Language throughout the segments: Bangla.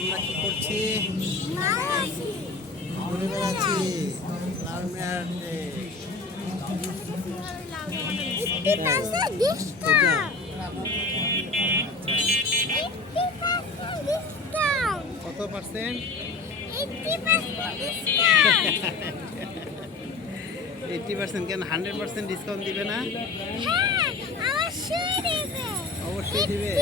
আমরা কি করছি? ঘুরে বেড়াচ্ছি লালমিয়ার যে কত পার্সেন্ট? 80% কেন 100% ডিসকাউন্ট দিবে না? অবশ্যই দিবে।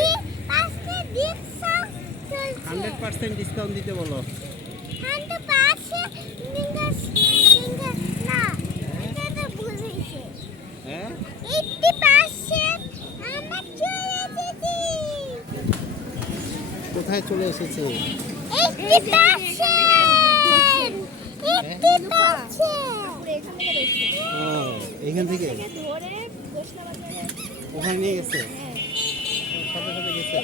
100% ডিসকাউন্ট দিতে বলো। হ্যাঁ, কোথায় চলে এসেছে? ও, এখান থেকে ওখানে নিয়ে গেছে, সাথে সাথে গেছে।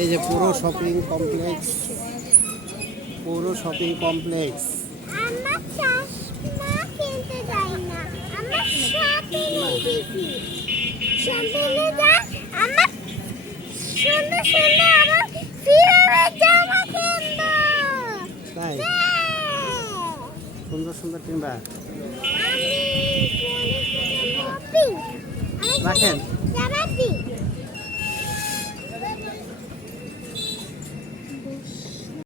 এই যে পুরো শপিং কমপ্লেক্স, পুরো শপিং কমপ্লেক্স। আমার চশমা কিনতে যাই না, আমার শপিং এসেছি। শপিংয়ে যা আমার সুন্দর সুন্দর আমার ফিরোজের জামা কিনবো। তাই সুন্দর সুন্দর কিনবা? আমি শপিং রাখেন। জামাতি